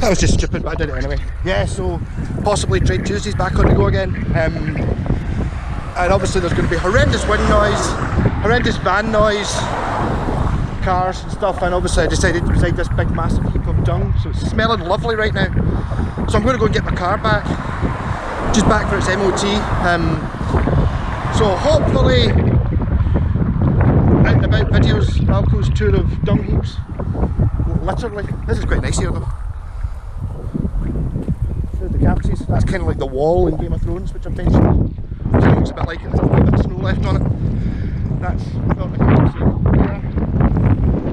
That was just stupid, but I did it anyway. Yeah, so possibly Trade Tuesday's back on the go again. And obviously there's going to be horrendous wind noise, horrendous van noise, cars and stuff, and obviously I decided to beside this big massive heap of dung, so it's smelling lovely right now. So I'm going to go and get my car back, just back for its MOT. So hopefully out and about videos, Malko's tour of dung heaps. Literally, this is quite nice here though. There's the campsies. That's kind of like the wall in Game of Thrones, which I've mentioned. Which it looks a bit like it. There's a little bit of snow left on it. That's not the campsie there,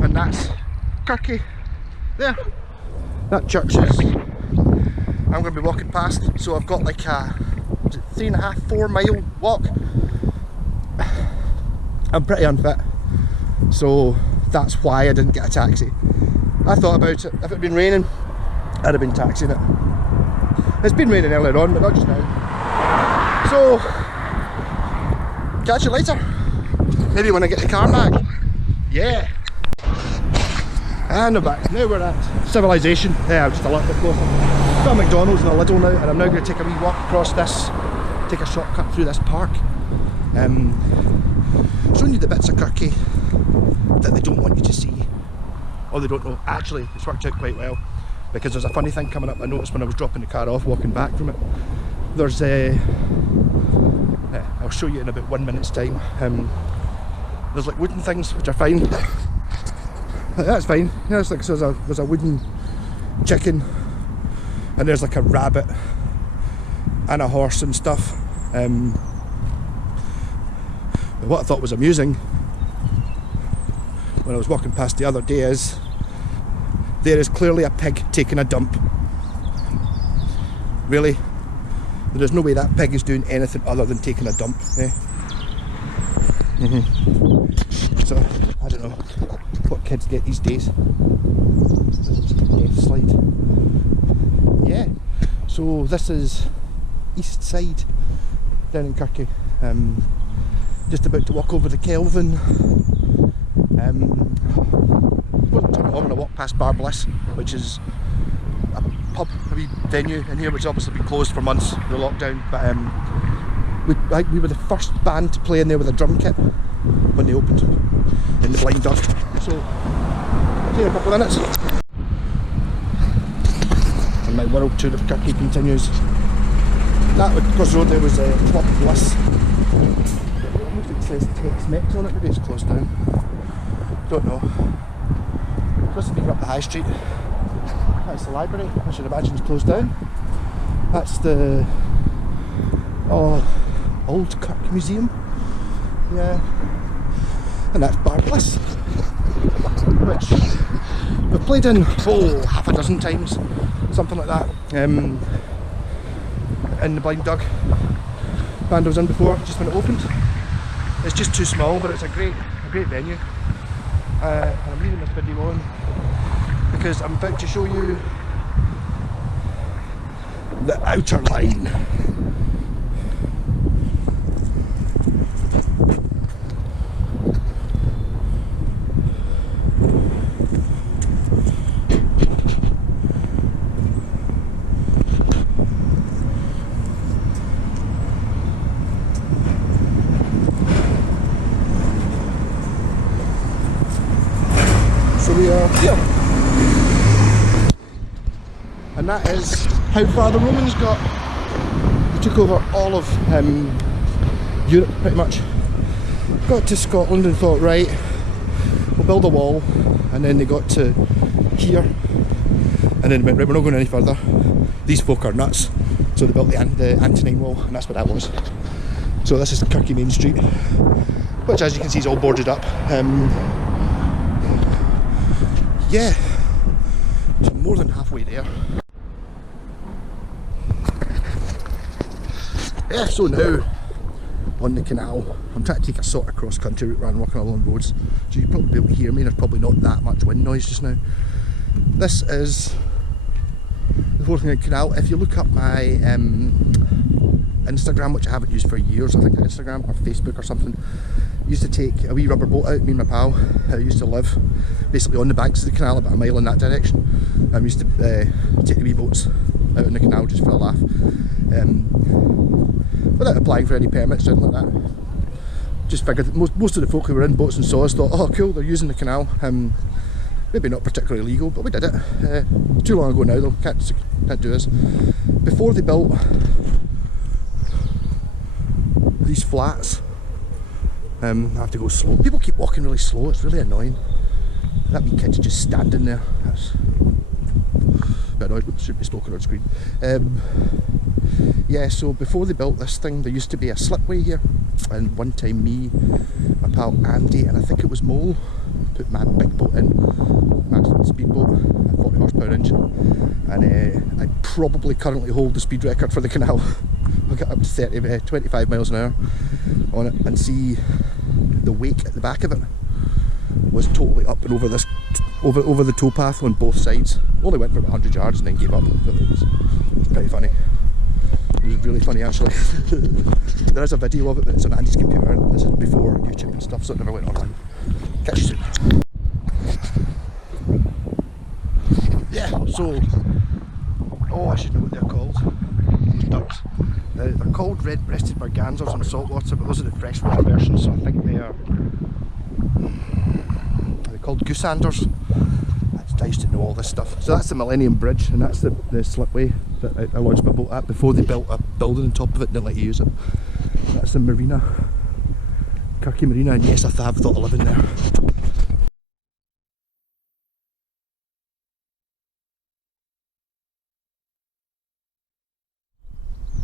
and that's Kirky there. That church is. I'm going to be walking past, so I've got like a 3.5–4 mile walk. I'm pretty unfit, so that's why I didn't get a taxi. I thought about it. If it had been raining, I'd have been taxiing it. It's been raining earlier on, but not just now. So, catch you later. Maybe when I get the car back. Yeah. And I'm back. Now we're at Civilization. Yeah, just a little bit closer. Got a McDonald's and a Lidl now, and I'm now going to take a wee walk across this, take a shortcut through this park. Showing you the bits of Kirky that they don't want you to see. Or they don't know. Actually, it's worked out quite well, because there's a funny thing coming up I noticed when I was dropping the car off walking back from it. There's a I'll show you in about 1 minute's time. There's like wooden things which are fine. That's fine. Yeah, it's like, so there's a wooden chicken, and there's like a rabbit and a horse and stuff. But what I thought was amusing when I was walking past the other day is there is clearly a pig taking a dump. Really? There is no way that pig is doing anything other than taking a dump, eh? So, I don't know what kids get these days. Slide. Yeah, so this is east side down in Kirky. Just about to walk over to Kelvin. I'm going to walk past Bar Bliss, which is a pub, a wee venue in here, which has obviously been closed for months, the lockdown. But we were the first band to play in there with a drum kit when they opened in the Blind Dog. So, see you in a couple of minutes. And my world tour of Kirky continues. That cross road there was Club Bliss. It says Tex-Mex on it, maybe it's closed down. Don't know. Supposed to be up the high street. That's the library, I should imagine it's closed down. That's the Old Kirk Museum. Yeah. And that's Bar Bliss, which we've played in half a dozen times, something like that. In the Blind Dog band I was in before, just when it opened. It's just too small, but it's a great venue. And I'm leaving this video on because I'm about to show you the outer line. We are here, and that is how far the Romans got. They took over all of Europe pretty much. Got to Scotland and thought, right, we'll build a wall, and then they got to here and then went, right, we're not going any further, these folk are nuts, so they built the Antonine Wall, and that's what that was. So this is the Kirky Main Street, which as you can see is all boarded up. Yeah, So I'm more than halfway there. Yeah, so now on the canal, I'm trying to take a sort of cross country route rather than walking along roads, so you'll probably be able to hear me. There's probably not that much wind noise just now. This is the whole thing at Canal. If you look up my Instagram, which I haven't used for years, I think Instagram or Facebook or something, I used to take a wee rubber boat out, me and my pal, who used to live basically on the banks of the canal, about a mile in that direction. I used to take the wee boats out in the canal just for a laugh, without applying for any permits or anything like that. Just figured that most of the folk who were in boats and saw us thought, oh cool, they're using the canal. Maybe not particularly legal, but we did it. Too long ago now though, can't do this. Before they built these flats, I have to go slow. People keep walking really slow, it's really annoying. That wee kid's just standing there. That's a bit annoying, should be spoken on screen. Yeah, so before they built this thing, there used to be a slipway here, and one time me, my pal Andy, and I think it was Mole, put my big boat in, my speedboat, a 40 horsepower engine, and I probably currently hold the speed record for the canal. I'll get up to 25 miles an hour on it, and see the wake at the back of it was totally up and over this, over the towpath on both sides. Only went for about 100 yards and then gave up, but it was pretty funny. It was really funny actually. There is a video of it, but it's on Andy's computer, and this is before YouTube and stuff, so it never went online. Catch you soon. Yeah, so, oh, I should know what they're called. Those ducks. They're called red-breasted mergansers on saltwater, but those are the freshwater versions, so I think they're called gooseanders. I used to know all this stuff. So that's the Millennium Bridge, and that's the slipway that I launched my boat at before they built a building on top of it and didn't let you use it. That's the marina, Kirky Marina, and yes, I have thought of living there.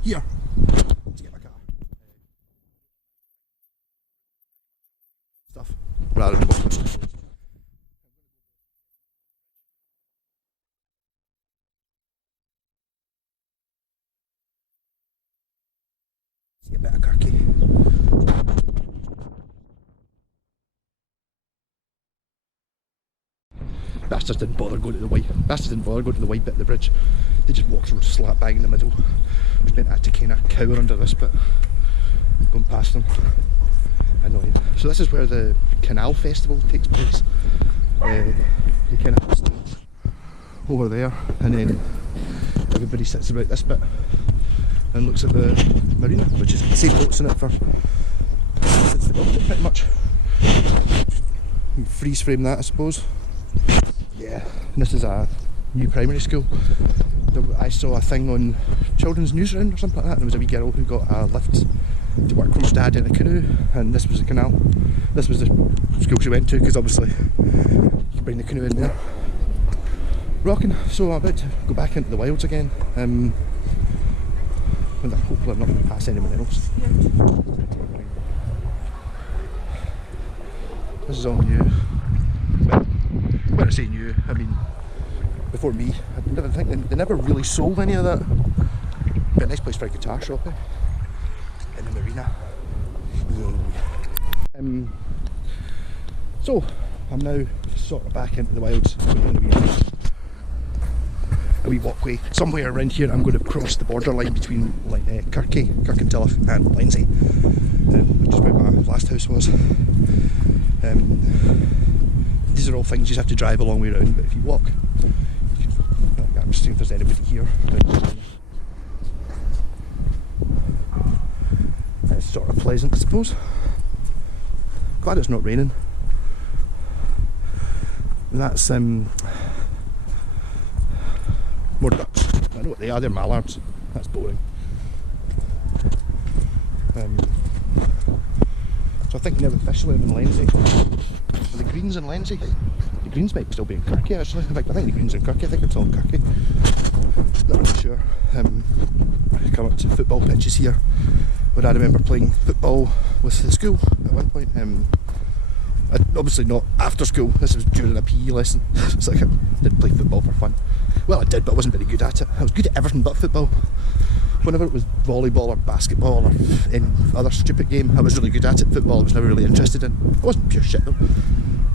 Here, to get my car. Stuff, rather than walking. See a bit of Kirky. Bastards didn't bother going to the wide bit of the bridge. They just walked slap bang in the middle, which meant I had to kind of cower under this bit, going past them. Annoying. So this is where the Canal Festival takes place. You kind of stand over there, and then everybody sits about this bit and looks at the marina, which is the same boats in it for since they built it pretty much. You freeze frame that, I suppose. Yeah, and this is a new primary school. I saw a thing on Children's Newsround or something like that, and there was a wee girl who got a lift to work from her dad in a canoe, and this was the canal. This was the school she went to, because obviously you can bring the canoe in there. Rocking, so I'm about to go back into the wilds again. Hopefully I'm not going to pass anyone else. This is all new. When I say new, I mean before me. I never think they never really sold any of that. Be a nice place for a guitar shop, in the marina. Yay. So I'm now sort of back into the wilds. A wee walkway somewhere around here. I'm going to cross the borderline between Kirkintilloch and Lenzie, which is where my last house was. These are all things you have to drive a long way around, but if you walk, you can, I'm just seeing if there's anybody here. It's sort of pleasant, I suppose. Glad it's not raining. And that's more ducks. I know what they are, they're mallards. That's boring. So I think now officially I'm in Lenzie. Are the greens in Lenzie? The greens might still be in Kirky actually. In fact, I think the greens are in Kirky. I think it's all in Kirky. Not really sure. I come up to football pitches here, where I remember playing football with the school at one point. Obviously not after school, this was during a PE lesson. It's like I didn't play football for fun. Well, I did, but I wasn't very good at it. I was good at everything but football. Whenever it was volleyball or basketball or any other stupid game, I was really good at it. Football I was never really interested in. I wasn't pure shit though.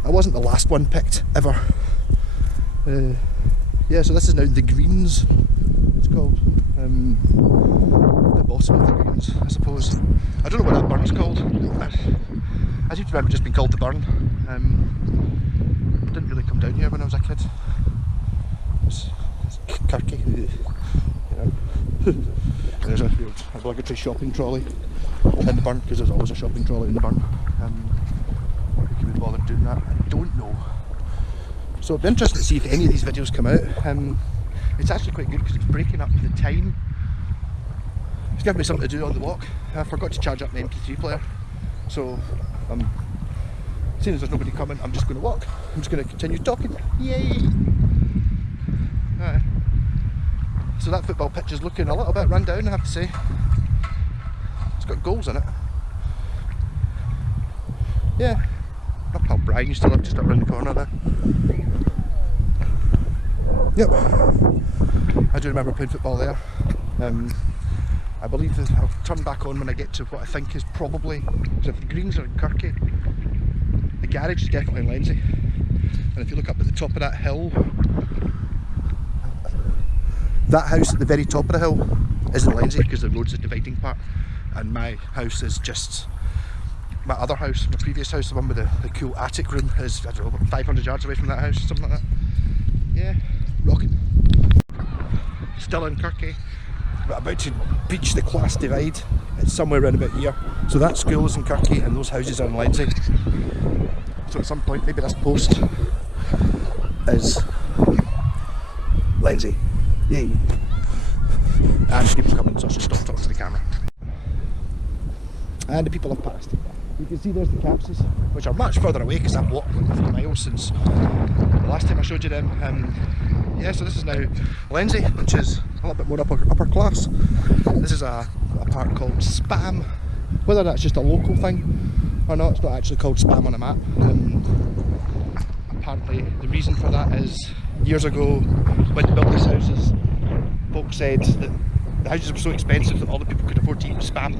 I wasn't the last one picked, ever. Yeah, so this is now the Greens, it's called. The bottom of the Greens, I suppose. I don't know what that burn's called. I seem to remember just being called the burn. Didn't really come down here when I was a kid. It's Kirky, you know. There's a obligatory shopping trolley in the burn, because there's always a shopping trolley in the burn. Who can be bothered doing that? I don't know. So it'll be interesting to see if any of these videos come out. It's actually quite good because it's breaking up the time. It's giving me something to do on the walk. I forgot to charge up my MP3 player, so seeing as there's nobody coming, I'm just going to walk. I'm just going to continue talking. Yay! Alright. So that football pitch is looking a little bit run down, I have to say. It's got goals in it. Yeah. My pal Brian used to live just up around the corner there. Yep. I do remember playing football there. I believe that I'll turn back on when I get to what I think is probably, because if the Greens are in Kirky, the garage is definitely in Lenzie. And if you look up at the top of that hill, that house at the very top of the hill is in Lenzie, because the road's the dividing part. And my house is just, my other house, my previous house, the one with the cool attic room, is, I don't know, 500 yards away from that house, something like that. Yeah, rocking. Still in Kirky, but about to reach the class divide. It's somewhere around about here. So that school is in Kirky and those houses are in Lenzie. So at some point, maybe this post is Lenzie. Yay. And people coming, so I should stop talking to the camera. And the people have passed. You can see there's the campsies, which are much further away because I've walked like 50 miles since the last time I showed you them. Yeah, so this is now Lenzie, which is a little bit more upper class. This is a park called Spam. Whether that's just a local thing or not, it's not actually called Spam on a map. Apparently the reason for that is years ago when they built these houses, folks said that the houses were so expensive that all the people could afford to eat was Spam.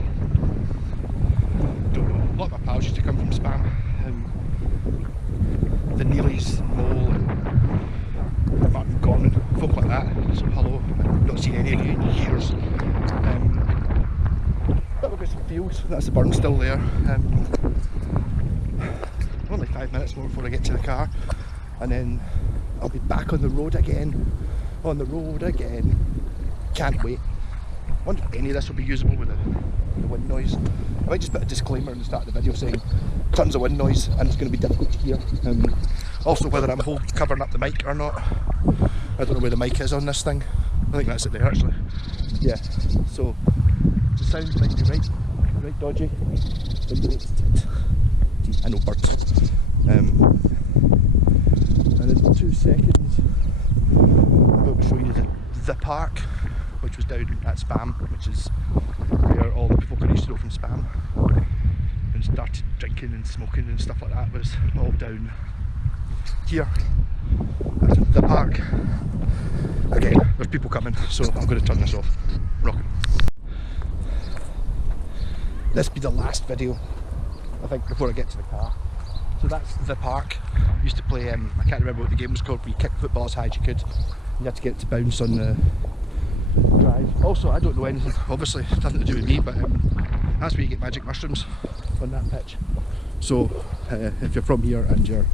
Don't know. A lot of my pals used to come from Spam. The Neelys, Mole and Martin Gorman, folk like that. So hello, I've not seen any of you in years. But we've got some fields, that's the burn still there. Only 5 minutes more before I get to the car, and then I'll be back on the road again. On the road again. Can't wait. I wonder if any of this will be usable with the wind noise. I might just put a disclaimer at the start of the video saying tons of wind noise and it's going to be difficult to hear. Also whether I'm covering up the mic or not. I don't know where the mic is on this thing. I think that's it there actually. Yeah, so the sound might be right dodgy. I know birds. And in 2 seconds I'm about to show you the park, which was down at Spam, which is where all the people who used to know from Spam and started drinking and smoking and stuff like that was all down here at the park. Again, there's people coming, so I'm going to turn this off. Rocking. This will be the last video, I think, before I get to the car. So that's the park. I used to play, I can't remember what the game was called, where you kick the football as high as you could. You had to get it to bounce on the drive. Also, I don't know anything, obviously, it's nothing to do with me, but that's where you get magic mushrooms on that pitch. So, if you're from here and you're,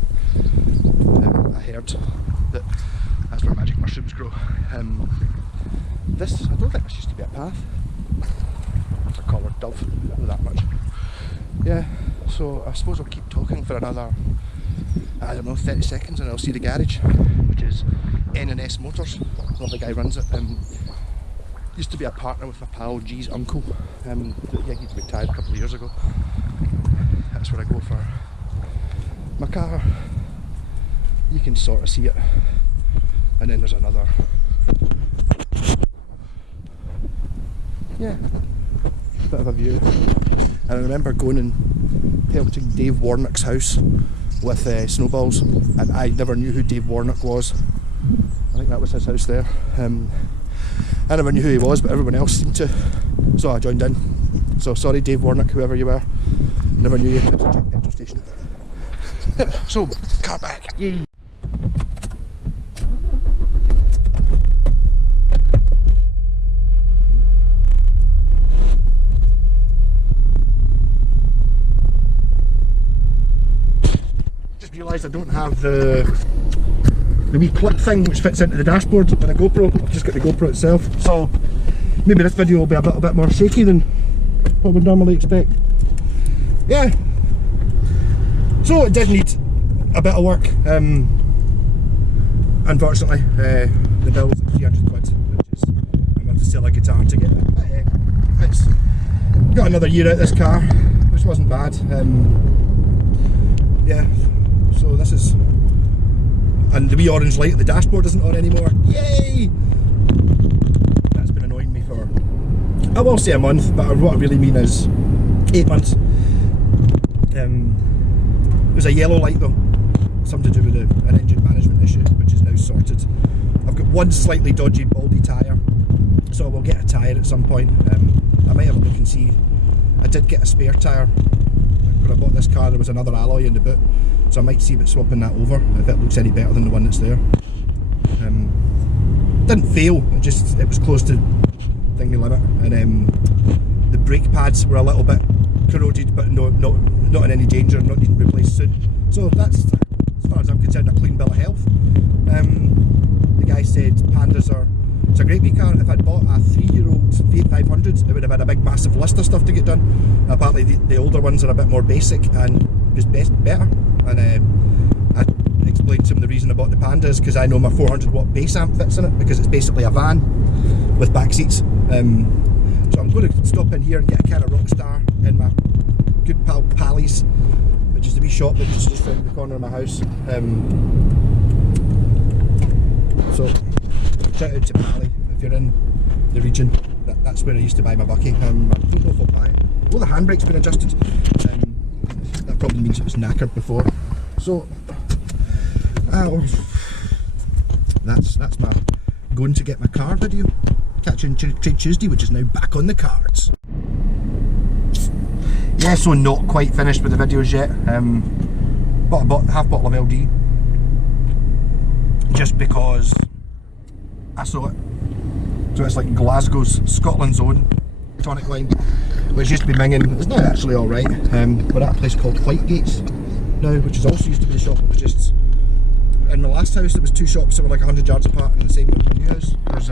I heard that that's where magic mushrooms grow. This, I don't think this used to be a path. It's a collared dove, I know that much. Yeah, so I suppose I'll keep talking for another, I don't know, 30 seconds and I'll see the garage, which is N&S Motors. Well, the guy runs it. Used to be a partner with my pal G's uncle. Yeah, he retired a couple of years ago. That's where I go for my car. You can sort of see it. And then there's another. Yeah, bit of a view. And I remember going and helping Dave Warnock's house with snowballs, and I never knew who Dave Warnock was. I think that was his house there. I never knew who he was, but everyone else seemed to, so I joined in. So sorry Dave Warnock, whoever you were, never knew you had to check petrol station. So, car back, yay! Just realised I don't have the wee clip thing which fits into the dashboard on a GoPro. I've just got the GoPro itself, so maybe this video will be a little bit more shaky than what I would normally expect. Yeah, so it did need a bit of work. Unfortunately, the bill was like 300 quid, which is, I'm going to have to sell a guitar to get it. But it's got another year out of this car, which wasn't bad. Yeah, so this is, and the wee orange light at the dashboard isn't on anymore. Yay! That's been annoying me for, I will say a month, but what I really mean is 8 months. It was a yellow light though, something to do with an engine management issue, which is now sorted. I've got one slightly dodgy baldy tyre, so I will get a tyre at some point. I might have a look and see. I did get a spare tyre. When I bought this car there was another alloy in the boot, so I might see about swapping that over if it looks any better than the one that's there. Didn't fail, it was close to thingy limit, and the brake pads were a little bit corroded, but not in any danger, not needing replaced soon. So that's, as far as I'm concerned, a clean bill of health. The guy said Pandas are, it's a great wee car. If I'd bought a 3-year-old Fiat 500, it would have had a big massive list of stuff to get done. Apparently the older ones are a bit more basic and just better. And I explained to him the reason I bought the Panda is because I know my 400 watt bass amp fits in it, because it's basically a van with back seats. So I'm going to stop in here and get a can of Rockstar in my good pal Pally's, which is the wee shop that's just around the corner of my house. So shout out to Pally if you're in the region. That's where I used to buy my bucky. I don't know if I'll buy it. Oh, the handbrake's been adjusted. That probably means it was knackered before. So that's my going to get my car video. Catching Trade Tuesday, which is now back on the cards. Yeah, so not quite finished with the videos yet. Bought a half bottle of LD just because I saw it. So it's like Glasgow's Scotland's own tonic wine, which used to be minging. It's not actually alright. We're at a place called Whitegates now, which is also used to be a shop. It was just, in my last house there was 2 shops that were like 100 yards apart, and the same with my new house. There's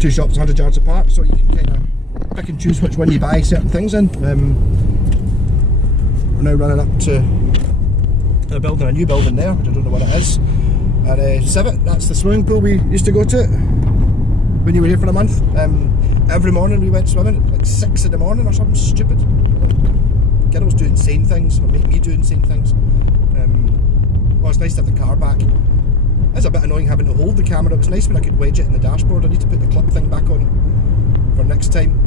2 shops 100 yards apart, so you can kind of pick and choose which one you buy certain things in. We're now running up to a building, a new building there, which I don't know what it is. And Civet, that's the swimming pool we used to go to when you were here for a month. Every morning we went swimming at like 6 in the morning or something stupid. Girls do insane things, or make me do insane things. Well, it's nice to have the car back. It's a bit annoying having to hold the camera. It was nice when I could wedge it in the dashboard. I need to put the clip thing back on for next time.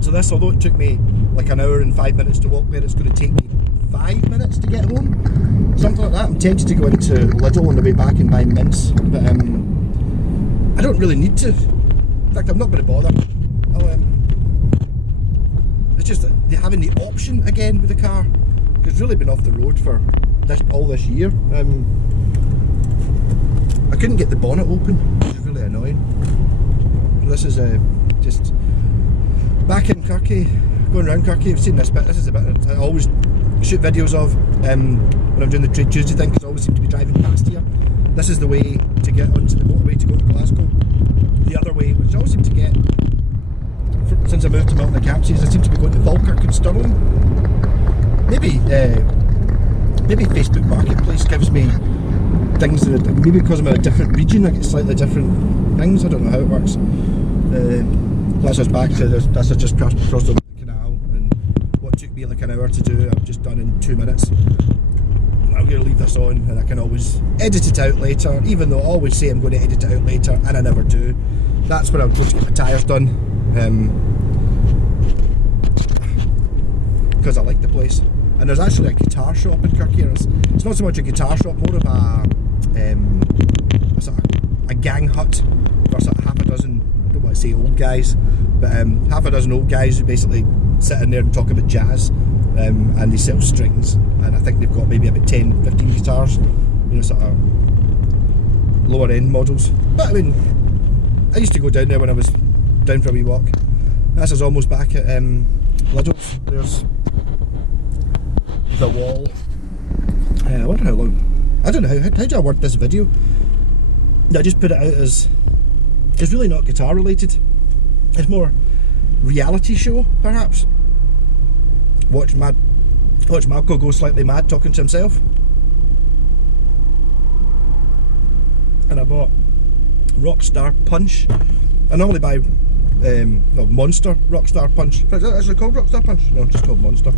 So this, although it took me like an hour and 5 minutes to walk there, it's going to take me 5 minutes to get home, something like that. I'm tempted to go into Lidl on the way back and buy mince, but I don't really need to. In fact, I'm not going to bother. It's just having the option again with the car, because it's really been off the road for all this year. I couldn't get the bonnet open, which is really annoying. So this is just back in Kirky, going around Kirky. I've seen this bit. This is a bit I always shoot videos of when I'm doing the Trade Tuesday thing, because I always seem to be driving past here. This is the way to get onto the motorway to go to Glasgow. The other way, which I always seem to get since I moved to Milton and Campsie, is I seem to be going to Falkirk and Stirling. Maybe Facebook Marketplace gives me things that are, maybe because I'm in a different region I get slightly different things. I don't know how it works. That's us back to this. That's us just crossed over the canal, and what took me like an hour to do, I've just done in 2 minutes. I'm going to leave this on, and I can always edit it out later, even though I always say I'm going to edit it out later, and I never do. That's when I'm going to get my tyres done, because I like the place. and there's actually a guitar shop in Kirkcaldy. It's not so much a guitar shop, more of a sort of a gang hut for sort of half a dozen, I don't want to say old guys, but half a dozen old guys who basically sit in there and talk about jazz, and they sell strings, and I think they've got maybe about 10, 15 guitars, you know, sort of lower end models. But I mean, I used to go down there when I was down for a wee walk. This is almost back at Lidl's. There's the wall. I wonder how long, I don't know, how do I word this video? I just put it out as, it's really not guitar related. It's more reality show, perhaps. Watch Malko go slightly mad talking to himself. And I bought Rockstar Punch. I normally buy no, Monster Rockstar Punch. Is it actually called Rockstar Punch? No, just called Monster.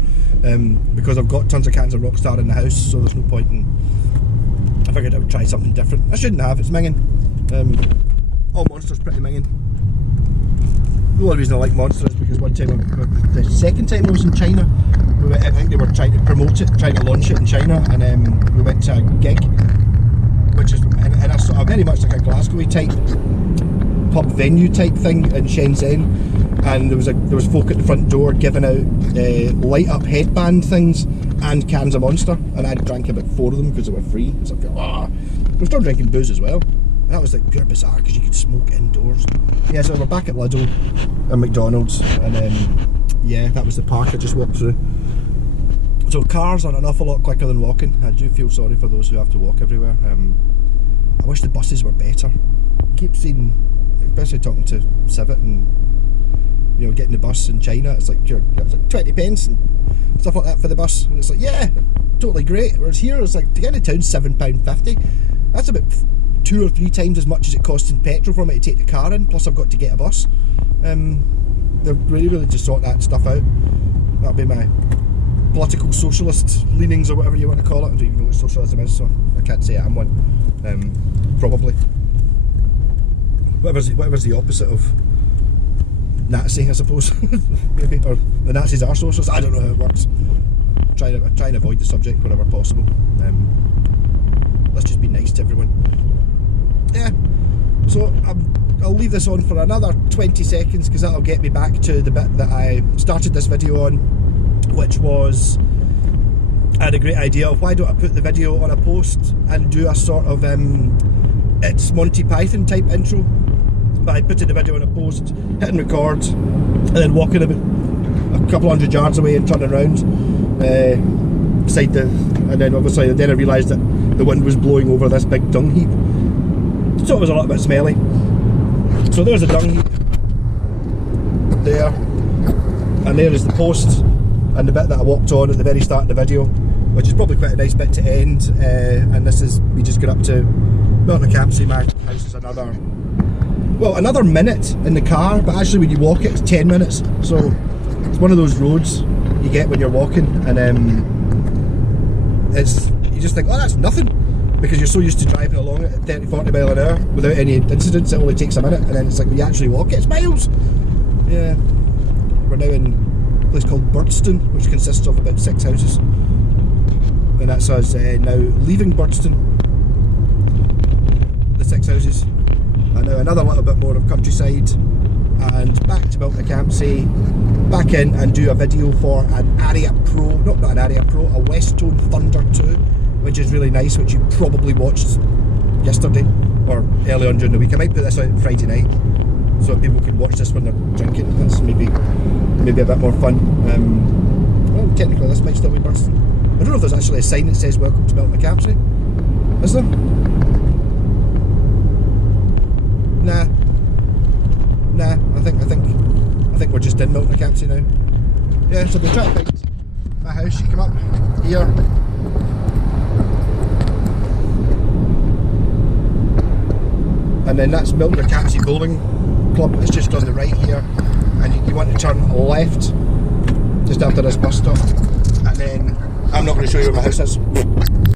Because I've got tons of cans of Rockstar in the house, so there's no point in. I figured I would try something different. I shouldn't have, it's minging. All Monster's pretty minging. The only reason I like Monster is because one time, the second time I was in China, I think they were trying to promote it, trying to launch it in China, and we went to a gig, which is in a sort of very much like a Glasgow type pub venue type thing in Shenzhen, and there was folk at the front door giving out light up headband things and cans of Monster, and I drank about 4 of them because they were free. It's like, we're still drinking booze as well. And that was like pure bizarre because you could smoke indoors. Yeah, so we're back at Lidl and McDonald's, and yeah, that was the park I just walked through. So cars are an awful lot quicker than walking. I do feel sorry for those who have to walk everywhere. I wish the buses were better. I keep seeing, especially talking to Civet and, you know, getting the bus in China, it's like, it's like 20 pence and stuff like that for the bus, and it's like, yeah, totally great. Whereas here it's like, to get into town, £7.50. That's about 2 or 3 times as much as it costs in petrol for me to take the car in, plus I've got to get a bus. They're really to sort that stuff out. That'll be my political socialist leanings, or whatever you want to call it. I don't even know what socialism is, so I can't say I'm one. Probably. Whatever's the opposite of Nazi, I suppose. Maybe, or the Nazis are socialists. I don't know how it works. Try and avoid the subject wherever possible. Let's just be nice to everyone. Yeah. So I'll leave this on for another 20 seconds because that'll get me back to the bit that I started this video on, which was, I had a great idea of why don't I put the video on a post and do a sort of it's Monty Python type intro by putting the video on a post, hitting record, and then walking about a couple hundred yards away and turning around beside and then obviously I realised that the wind was blowing over this big dung heap, so it was a little bit smelly. So there's the dung heap there, and there is the post and the bit that I walked on at the very start of the video, which is probably quite a nice bit to end. And this is me just got up to Milton Campsie. My house is another minute in the car, but actually when you walk it, it's 10 minutes. So it's one of those roads you get when you're walking, and you just think, oh, that's nothing, because you're so used to driving along at 30-40 mile an hour without any incidents. It only takes a minute, and then it's like when you actually walk it, it's miles. Yeah, we're now in a place called Birdstone, which consists of about 6 houses, and that's us now leaving Birdstone, the 6 houses, and now another little bit more of countryside, and back to Milton Campsie, back in and do a video for an Aria Pro, not an Aria Pro, a Westone Thunder 2, which is really nice, which you probably watched yesterday or early on during the week. I might put this out Friday night so that people can watch this when they're drinking. That's maybe a bit more fun. Well, technically this might still be Birdstone. I don't know if there's actually a sign that says welcome to Milton Campsie. Is there? Nah, I think we're just in Milton Campsie now. Yeah, so we'll try to find my house. You come up here, and then that's Milton Campsie Bowling Club. It's just on the right here, and you want to turn left just after this bus stop, and then I'm not going to show you where my house is.